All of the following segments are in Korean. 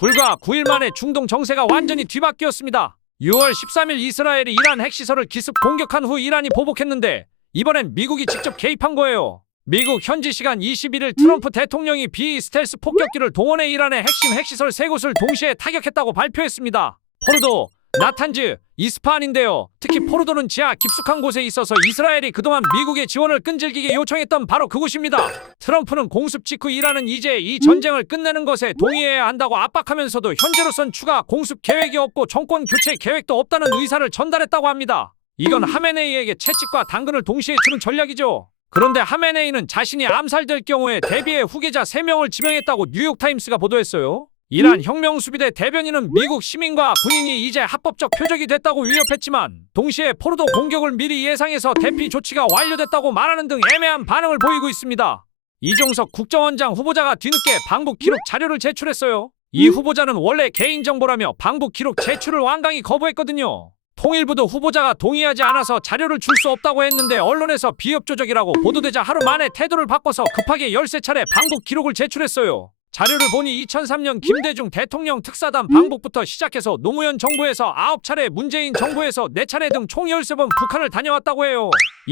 불과 9일 만에 중동 정세가 완전히 뒤바뀌었습니다. 6월 13일 이스라엘이 이란 핵시설을 기습 공격한 후 이란이 보복했는데 이번엔 미국이 직접 개입한 거예요. 미국 현지 시간 21일 트럼프 대통령이 비스텔스 폭격기를 동원해 이란의 핵심 핵시설 3곳을 동시에 타격했다고 발표했습니다. 포르도, 나탄즈, 이스파한인데요. 특히 포르도는 지하 깊숙한 곳에 있어서 이스라엘이 그동안 미국의 지원을 끈질기게 요청했던 바로 그곳입니다. 트럼프는 공습 직후 이란은 이제 이 전쟁을 끝내는 것에 동의해야 한다고 압박하면서도 현재로선 추가 공습 계획이 없고 정권 교체 계획도 없다는 의사를 전달했다고 합니다. 이건 하메네이에게 채찍과 당근을 동시에 주는 전략이죠. 그런데 하메네이는 자신이 암살될 경우에 대비해 후계자 3명을 지명했다고 뉴욕타임스가 보도했어요. 이란 혁명수비대 대변인은 미국 시민과 군인이 이제 합법적 표적이 됐다고 위협했지만 동시에 포르도 공격을 미리 예상해서 대피 조치가 완료됐다고 말하는 등 애매한 반응을 보이고 있습니다. 이종석 국정원장 후보자가 뒤늦게 방북 기록 자료를 제출했어요. 이 후보자는 원래 개인정보라며 방북 기록 제출을 완강히 거부했거든요. 통일부도 후보자가 동의하지 않아서 자료를 줄 수 없다고 했는데 언론에서 비협조적이라고 보도되자 하루 만에 태도를 바꿔서 급하게 13차례 방북 기록을 제출했어요. 자료를 보니 2003년 김대중 대통령 특사단 방북부터 시작해서 노무현 정부에서 9차례, 문재인 정부에서 4차례 등 총 13번 북한을 다녀왔다고 해요.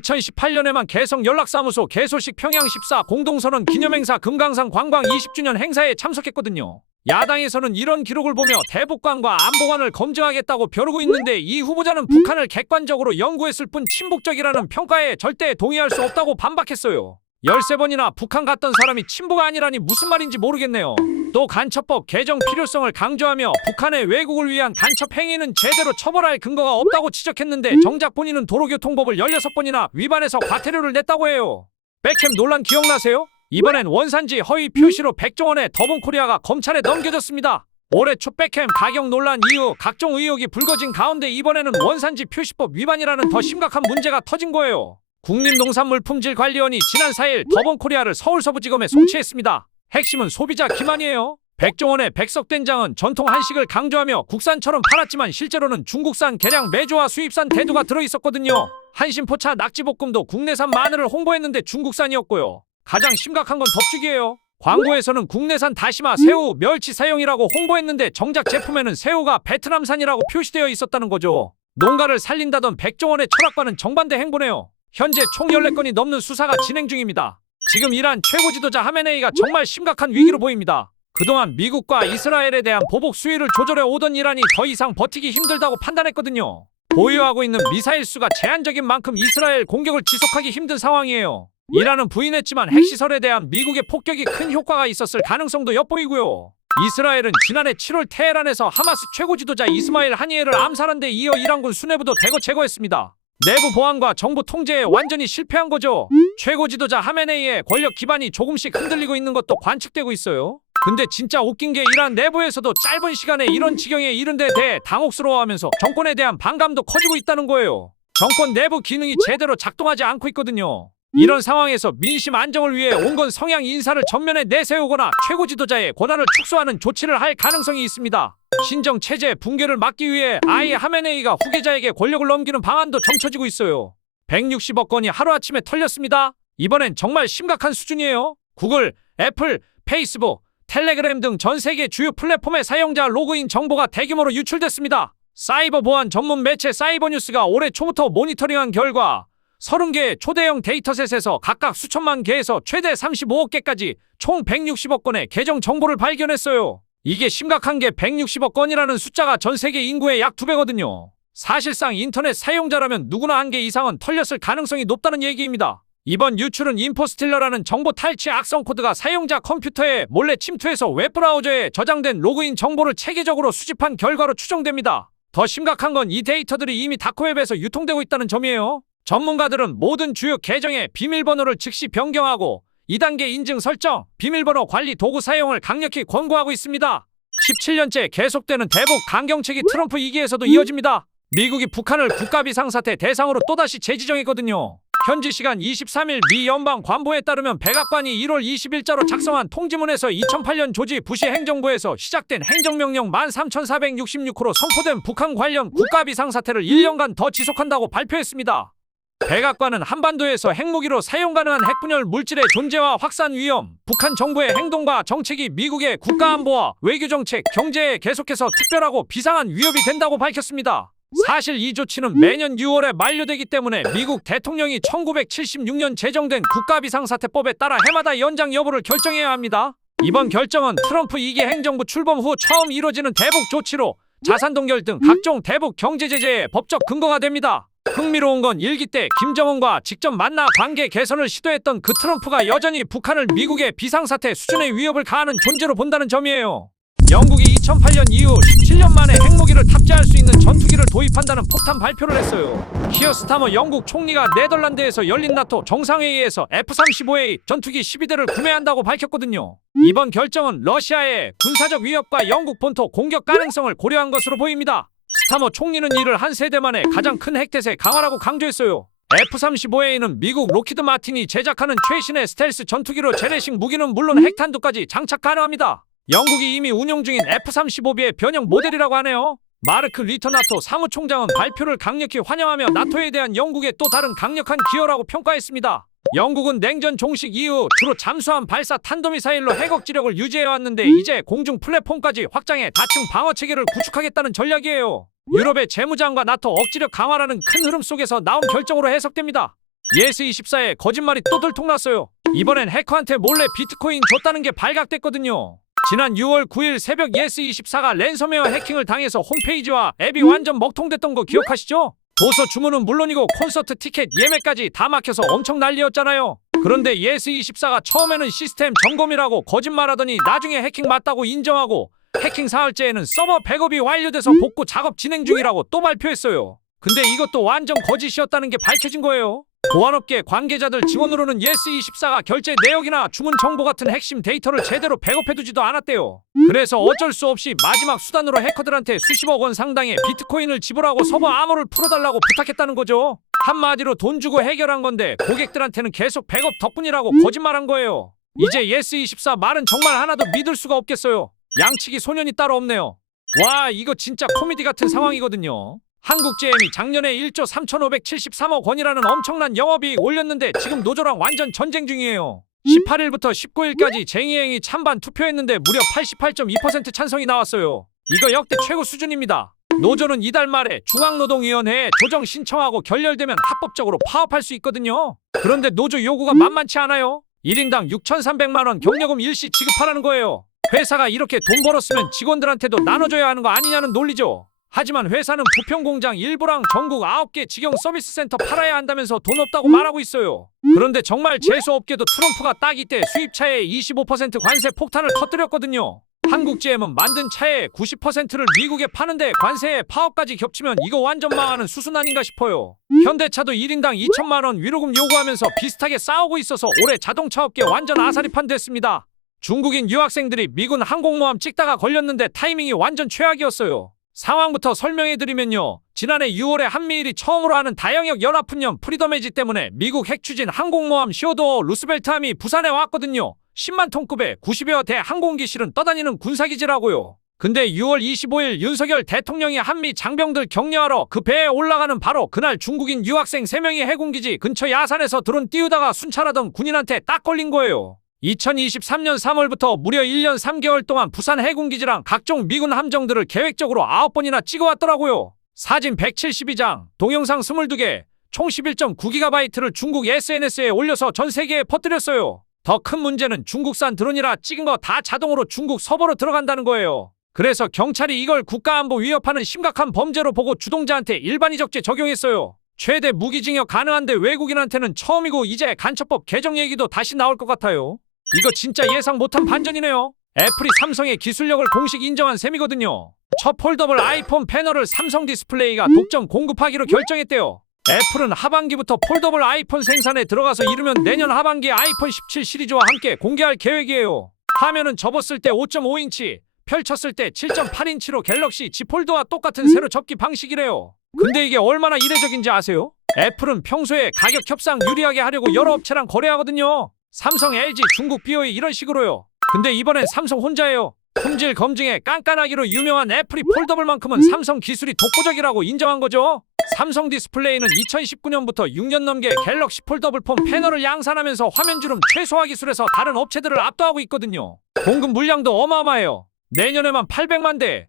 2018년에만 개성 연락사무소 개소식 평양 14 공동선언 기념행사 금강산 관광 20주년 행사에 참석했거든요. 야당에서는 이런 기록을 보며 대북관과 안보관을 검증하겠다고 벼르고 있는데 이 후보자는 북한을 객관적으로 연구했을 뿐 친북적이라는 평가에 절대 동의할 수 없다고 반박했어요. 13번이나 북한 갔던 사람이 친부가 아니라니 무슨 말인지 모르겠네요. 또 간첩법 개정 필요성을 강조하며 북한의 왜곡을 위한 간첩 행위는 제대로 처벌할 근거가 없다고 지적했는데 정작 본인은 도로교통법을 16번이나 위반해서 과태료를 냈다고 해요. 백햄 논란 기억나세요? 이번엔 원산지 허위 표시로 백종원의 더본코리아가 검찰에 넘겨졌습니다. 올해 초 백햄 가격 논란 이후 각종 의혹이 불거진 가운데 이번에는 원산지 표시법 위반이라는 더 심각한 문제가 터진 거예요. 국립농산물품질관리원이 지난 4일 더본코리아를 서울서부지검에 송치했습니다. 핵심은 소비자 기만이에요. 백종원의 백석된장은 전통 한식을 강조하며 국산처럼 팔았지만 실제로는 중국산 계량 메조와 수입산 대두가 들어있었거든요. 한신포차 낙지볶음도 국내산 마늘을 홍보했는데 중국산이었고요. 가장 심각한 건 덮치기예요. 광고에서는 국내산 다시마, 새우, 멸치 사용이라고 홍보했는데 정작 제품에는 새우가 베트남산이라고 표시되어 있었다는 거죠. 농가를 살린다던 백종원의 철학과는 정반대 행보네요. 현재 총 14건이 넘는 수사가 진행 중입니다. 지금 이란 최고 지도자 하메네이가 정말 심각한 위기로 보입니다. 그동안 미국과 이스라엘에 대한 보복 수위를 조절해 오던 이란이 더 이상 버티기 힘들다고 판단했거든요. 보유하고 있는 미사일 수가 제한적인 만큼 이스라엘 공격을 지속하기 힘든 상황이에요. 이란은 부인했지만 핵시설에 대한 미국의 폭격이 큰 효과가 있었을 가능성도 엿보이고요. 이스라엘은 지난해 7월 테헤란에서 하마스 최고 지도자 이스마일 하니에를 암살한 데 이어 이란군 수뇌부도 대거 제거했습니다. 내부 보안과 정부 통제에 완전히 실패한 거죠. 최고 지도자 하메네이의 권력 기반이 조금씩 흔들리고 있는 것도 관측되고 있어요. 근데 진짜 웃긴 게 이란 내부에서도 짧은 시간에 이런 지경에 이른 데 대해 당혹스러워하면서 정권에 대한 반감도 커지고 있다는 거예요. 정권 내부 기능이 제대로 작동하지 않고 있거든요. 이런 상황에서 민심 안정을 위해 온건 성향 인사를 전면에 내세우거나 최고 지도자의 권한을 축소하는 조치를 할 가능성이 있습니다. 신정 체제 붕괴를 막기 위해 아예 하메네이가 후계자에게 권력을 넘기는 방안도 점쳐지고 있어요. 160억 건이 하루아침에 털렸습니다. 이번엔 정말 심각한 수준이에요. 구글, 애플, 페이스북, 텔레그램 등 전 세계 주요 플랫폼의 사용자 로그인 정보가 대규모로 유출됐습니다. 사이버 보안 전문 매체 사이버뉴스가 올해 초부터 모니터링한 결과 30개의 초대형 데이터셋에서 각각 수천만 개에서 최대 35억 개까지 총 160억 건의 계정 정보를 발견했어요. 이게 심각한 게 160억 건이라는 숫자가 전 세계 인구의 약 2배거든요. 사실상 인터넷 사용자라면 누구나 한 개 이상은 털렸을 가능성이 높다는 얘기입니다. 이번 유출은 인포스틸러라는 정보 탈취 악성 코드가 사용자 컴퓨터에 몰래 침투해서 웹브라우저에 저장된 로그인 정보를 체계적으로 수집한 결과로 추정됩니다. 더 심각한 건 이 데이터들이 이미 다크웹에서 유통되고 있다는 점이에요. 전문가들은 모든 주요 계정의 비밀번호를 즉시 변경하고 2단계 인증 설정, 비밀번호 관리 도구 사용을 강력히 권고하고 있습니다. 17년째 계속되는 대북 강경책이 트럼프 2기에서도 이어집니다. 미국이 북한을 국가비상사태 대상으로 또다시 재지정했거든요. 현지 시간 23일 미 연방관보에 따르면 백악관이 1월 20일자로 작성한 통지문에서 2008년 조지 부시 행정부에서 시작된 행정명령 13466호로 선포된 북한 관련 국가비상사태를 1년간 더 지속한다고 발표했습니다. 백악관은 한반도에서 핵무기로 사용 가능한 핵분열 물질의 존재와 확산 위험, 북한 정부의 행동과 정책이 미국의 국가안보와 외교정책, 경제에 계속해서 특별하고 비상한 위협이 된다고 밝혔습니다. 사실 이 조치는 매년 6월에 만료되기 때문에 미국 대통령이 1976년 제정된 국가비상사태법에 따라 해마다 연장 여부를 결정해야 합니다. 이번 결정은 트럼프 2기 행정부 출범 후 처음 이뤄지는 대북 조치로 자산 동결 등 각종 대북 경제 제재의 법적 근거가 됩니다. 흥미로운 건 1기 때 김정은과 직접 만나 관계 개선을 시도했던 그 트럼프가 여전히 북한을 미국의 비상사태 수준의 위협을 가하는 존재로 본다는 점이에요. 영국이 2008년 이후 17년 만에 핵무기를 탑재할 수 있는 전투기를 도입한다는 폭탄 발표를 했어요. 키어 스타머 영국 총리가 네덜란드에서 열린 나토 정상회의에서 F-35A 전투기 12대를 구매한다고 밝혔거든요. 이번 결정은 러시아의 군사적 위협과 영국 본토 공격 가능성을 고려한 것으로 보입니다. 스타머 총리는 이를 한 세대 만에 가장 큰 핵태세 강화라고 강조했어요. F-35A는 미국 로키드 마틴이 제작하는 최신의 스텔스 전투기로 재래식 무기는 물론 핵탄두까지 장착 가능합니다. 영국이 이미 운용 중인 F-35B의 변형 모델이라고 하네요. 마르크 리터 나토 사무총장은 발표를 강력히 환영하며 나토에 대한 영국의 또 다른 강력한 기여라고 평가했습니다. 영국은 냉전 종식 이후 주로 잠수함 발사 탄도미사일로 핵 억지력을 유지해왔는데 이제 공중 플랫폼까지 확장해 다층 방어체계를 구축하겠다는 전략이에요. 유럽의 재무장과 나토 억지력 강화라는 큰 흐름 속에서 나온 결정으로 해석됩니다. 예스24의 거짓말이 또 들통났어요. 이번엔 해커한테 몰래 비트코인 줬다는 게 발각됐거든요. 지난 6월 9일 새벽 예스24가 랜섬웨어 해킹을 당해서 홈페이지와 앱이 완전 먹통됐던 거 기억하시죠? 도서 주문은 물론이고 콘서트 티켓 예매까지 다 막혀서 엄청 난리였잖아요. 그런데 예스24가 처음에는 시스템 점검이라고 거짓말하더니 나중에 해킹 맞다고 인정하고 해킹 사흘째에는 서버 백업이 완료돼서 복구 작업 진행 중이라고 또 발표했어요. 근데 이것도 완전 거짓이었다는 게 밝혀진 거예요. 보안업계 관계자들 증언으로는 예스24가 결제 내역이나 주문 정보 같은 핵심 데이터를 제대로 백업해두지도 않았대요. 그래서 어쩔 수 없이 마지막 수단으로 해커들한테 수십억 원 상당의 비트코인을 지불하고 서버 암호를 풀어달라고 부탁했다는 거죠. 한마디로 돈 주고 해결한 건데 고객들한테는 계속 백업 덕분이라고 거짓말한 거예요. 이제 예스24 말은 정말 하나도 믿을 수가 없겠어요. 양치기 소년이 따로 없네요. 와, 이거 진짜 코미디 같은 상황이거든요. 한국GM이 작년에 1조 3,573억 원이라는 엄청난 영업이익 올렸는데 지금 노조랑 완전 전쟁 중이에요. 18일부터 19일까지 쟁의행위 찬반 투표했는데 무려 88.2% 찬성이 나왔어요. 이거 역대 최고 수준입니다. 노조는 이달 말에 중앙노동위원회에 조정 신청하고 결렬되면 합법적으로 파업할 수 있거든요. 그런데 노조 요구가 만만치 않아요. 1인당 6,300만 원 경력금 일시 지급하라는 거예요. 회사가 이렇게 돈 벌었으면 직원들한테도 나눠줘야 하는 거 아니냐는 논리죠. 하지만 회사는 부평공장 일부랑 전국 9개 직영 서비스 센터 팔아야 한다면서 돈 없다고 말하고 있어요. 그런데 정말 재수없게도 트럼프가 딱 이때 수입차에 25% 관세 폭탄을 터뜨렸거든요. 한국GM은 만든 차의 90%를 미국에 파는데 관세에 파업까지 겹치면 이거 완전 망하는 수순 아닌가 싶어요. 현대차도 1인당 2천만 원 위로금 요구하면서 비슷하게 싸우고 있어서 올해 자동차 업계 완전 아사리판 됐습니다. 중국인 유학생들이 미군 항공모함 찍다가 걸렸는데 타이밍이 완전 최악이었어요. 상황부터 설명해드리면요. 지난해 6월에 한미일이 처음으로 하는 다영역 연합훈련 프리덤 에지 때문에 미국 핵추진 항공모함 시어도어 루스벨트함이 부산에 왔거든요. 10만 톤급의 90여 대 항공기 실은 떠다니는 군사기지라고요. 근데 6월 25일 윤석열 대통령이 한미 장병들 격려하러 그 배에 올라가는 바로 그날 중국인 유학생 3명이 해군기지 근처 야산에서 드론 띄우다가 순찰하던 군인한테 딱 걸린 거예요. 2023년 3월부터 무려 1년 3개월 동안 부산 해군기지랑 각종 미군 함정들을 계획적으로 9번이나 찍어왔더라고요. 사진 172장, 동영상 22개, 총 11.9GB를 중국 SNS에 올려서 전 세계에 퍼뜨렸어요. 더 큰 문제는 중국산 드론이라 찍은 거 다 자동으로 중국 서버로 들어간다는 거예요. 그래서 경찰이 이걸 국가안보 위협하는 심각한 범죄로 보고 주동자한테 일반이적죄 적용했어요. 최대 무기징역 가능한데 외국인한테는 처음이고 이제 간첩법 개정 얘기도 다시 나올 것 같아요. 이거 진짜 예상 못한 반전이네요. 애플이 삼성의 기술력을 공식 인정한 셈이거든요. 첫 폴더블 아이폰 패널을 삼성 디스플레이가 독점 공급하기로 결정했대요. 애플은 하반기부터 폴더블 아이폰 생산에 들어가서 이르면 내년 하반기에 아이폰 17 시리즈와 함께 공개할 계획이에요. 화면은 접었을 때 5.5인치, 펼쳤을 때 7.8인치로 갤럭시 Z 폴드와 똑같은 세로 접기 방식이래요. 근데 이게 얼마나 이례적인지 아세요? 애플은 평소에 가격 협상 유리하게 하려고 여러 업체랑 거래하거든요. 삼성, LG, 중국, BOE 이런 식으로요. 근데 이번엔 삼성 혼자예요. 품질 검증에 깐깐하기로 유명한 애플이 폴더블만큼은 삼성 기술이 독보적이라고 인정한 거죠. 삼성 디스플레이는 2019년부터 6년 넘게 갤럭시 폴더블 폰 패널을 양산하면서 화면 주름 최소화 기술에서 다른 업체들을 압도하고 있거든요. 공급 물량도 어마어마해요. 내년에만 800만 대,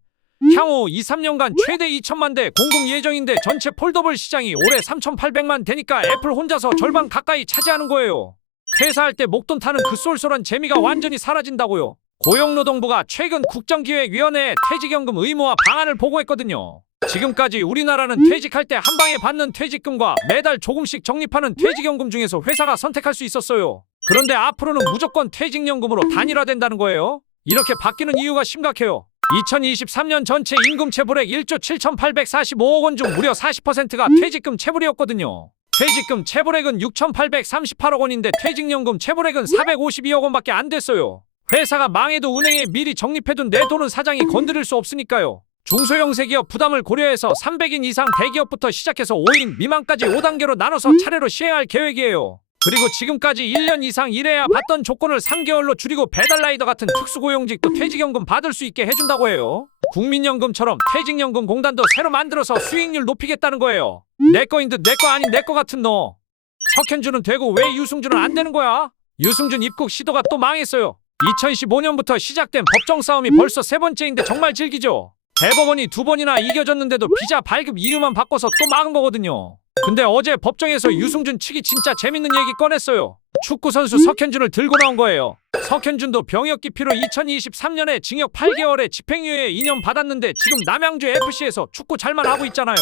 향후 2, 3년간 최대 2천만 대 공급 예정인데 전체 폴더블 시장이 올해 3,800만 대니까 애플 혼자서 절반 가까이 차지하는 거예요. 퇴사할 때 목돈 타는 그 쏠쏠한 재미가 완전히 사라진다고요. 고용노동부가 최근 국정기획위원회에 퇴직연금 의무화 방안을 보고했거든요. 지금까지 우리나라는 퇴직할 때 한 방에 받는 퇴직금과 매달 조금씩 적립하는 퇴직연금 중에서 회사가 선택할 수 있었어요. 그런데 앞으로는 무조건 퇴직연금으로 단일화된다는 거예요. 이렇게 바뀌는 이유가 심각해요. 2023년 전체 임금 체불액 1조 7,845억 원 중 무려 40%가 퇴직금 체불이었거든요. 퇴직금 체불액은 6,838억 원인데 퇴직연금 체불액은 452억 원밖에 안 됐어요. 회사가 망해도 은행에 미리 적립해둔 내 돈은 사장이 건드릴 수 없으니까요. 중소형세기업 부담을 고려해서 300인 이상 대기업부터 시작해서 5인 미만까지 5단계로 나눠서 차례로 시행할 계획이에요. 그리고 지금까지 1년 이상 일해야 받던 조건을 3개월로 줄이고 배달라이더 같은 특수고용직도 퇴직연금 받을 수 있게 해준다고 해요. 국민연금처럼 퇴직연금 공단도 새로 만들어서 수익률 높이겠다는 거예요. 내 거인 듯 내 거 아닌 내 거 같은 너. 석현주는 되고 왜 유승준은 안 되는 거야? 유승준 입국 시도가 또 망했어요. 2015년부터 시작된 법정 싸움이 벌써 세 번째인데 정말 질기죠. 대법원이 2번이나 이겨졌는데도 비자 발급 이유만 바꿔서 또 막은 거거든요. 근데 어제 법정에서 유승준 측이 진짜 재밌는 얘기 꺼냈어요. 축구선수 석현준을 들고 나온 거예요. 석현준도 병역 기피로 2023년에 징역 8개월에 집행유예 2년 받았는데 지금 남양주 FC에서 축구 잘만 하고 있잖아요.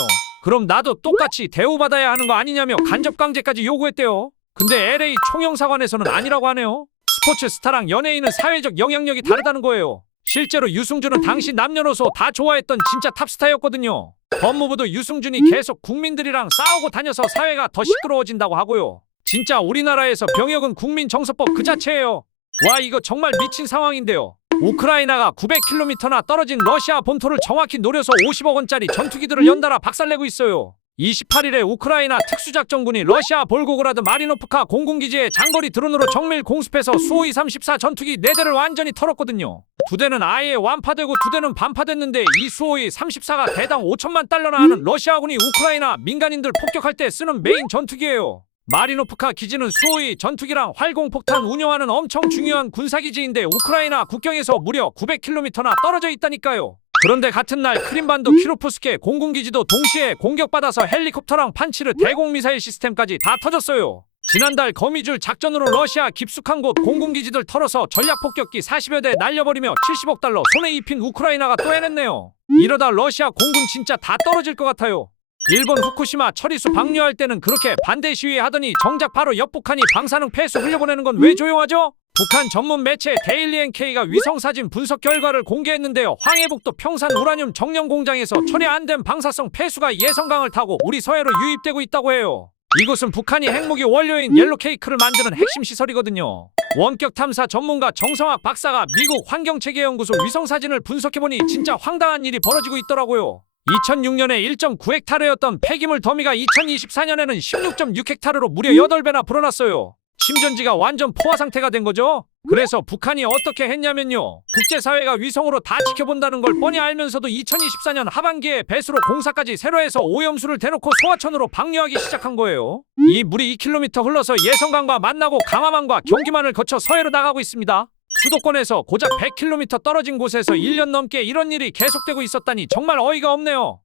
그럼 나도 똑같이 대우받아야 하는 거 아니냐며 간접강제까지 요구했대요. 근데 LA 총영사관에서는 아니라고 하네요. 스포츠 스타랑 연예인은 사회적 영향력이 다르다는 거예요. 실제로 유승준은 당시 남녀노소 다 좋아했던 진짜 탑스타였거든요. 법무부도 유승준이 계속 국민들이랑 싸우고 다녀서 사회가 더 시끄러워진다고 하고요. 진짜 우리나라에서 병역은 국민정서법 그 자체예요. 와, 이거 정말 미친 상황인데요. 우크라이나가 900km나 떨어진 러시아 본토를 정확히 노려서 50억 원짜리 전투기들을 연달아 박살내고 있어요. 28일에 우크라이나 특수작전군이 러시아 볼고그라드 마리노프카 공군기지에 장거리 드론으로 정밀 공습해서 수호이 34 전투기 4대를 완전히 털었거든요. 2대는 아예 완파되고 2대는 반파됐는데 이 수호이 34가 대당 5천만 달러나 하는 러시아군이 우크라이나 민간인들 폭격할 때 쓰는 메인 전투기예요. 마리노프카 기지는 수호이 전투기랑 활공폭탄 운용하는 엄청 중요한 군사기지인데 우크라이나 국경에서 무려 900km나 떨어져 있다니까요. 그런데 같은 날 크림반도 키로프스케 공군기지도 동시에 공격받아서 헬리콥터랑 판치르 대공미사일 시스템까지 다 터졌어요. 지난달 거미줄 작전으로 러시아 깊숙한 곳 공군기지들 털어서 전략폭격기 40여 대 날려버리며 70억 달러 손에 입힌 우크라이나가 또 해냈네요. 이러다 러시아 공군 진짜 다 떨어질 것 같아요. 일본 후쿠시마 처리수 방류할 때는 그렇게 반대 시위하더니 정작 바로 옆 북한이 방사능 폐수 흘려보내는 건 왜 조용하죠? 북한 전문 매체 데일리 NK가 위성사진 분석 결과를 공개했는데요. 황해북도 평산 우라늄 정령 공장에서 처리 안 된 방사성 폐수가 예성강을 타고 우리 서해로 유입되고 있다고 해요. 이곳은 북한이 핵무기 원료인 옐로케이크를 만드는 핵심 시설이거든요. 원격 탐사 전문가 정성학 박사가 미국 환경체계연구소 위성사진을 분석해보니 진짜 황당한 일이 벌어지고 있더라고요. 2006년에 1.9헥타르였던 폐기물 더미가 2024년에는 16.6헥타르로 무려 8배나 불어났어요. 침전지가 완전 포화 상태가 된 거죠. 그래서 북한이 어떻게 했냐면요. 국제사회가 위성으로 다 지켜본다는 걸 뻔히 알면서도 2024년 하반기에 배수로 공사까지 새로 해서 오염수를 대놓고 소하천으로 방류하기 시작한 거예요. 이 물이 2km 흘러서 예성강과 만나고 강화만과 경기만을 거쳐 서해로 나가고 있습니다. 수도권에서 고작 100km 떨어진 곳에서 1년 넘게 이런 일이 계속되고 있었다니 정말 어이가 없네요.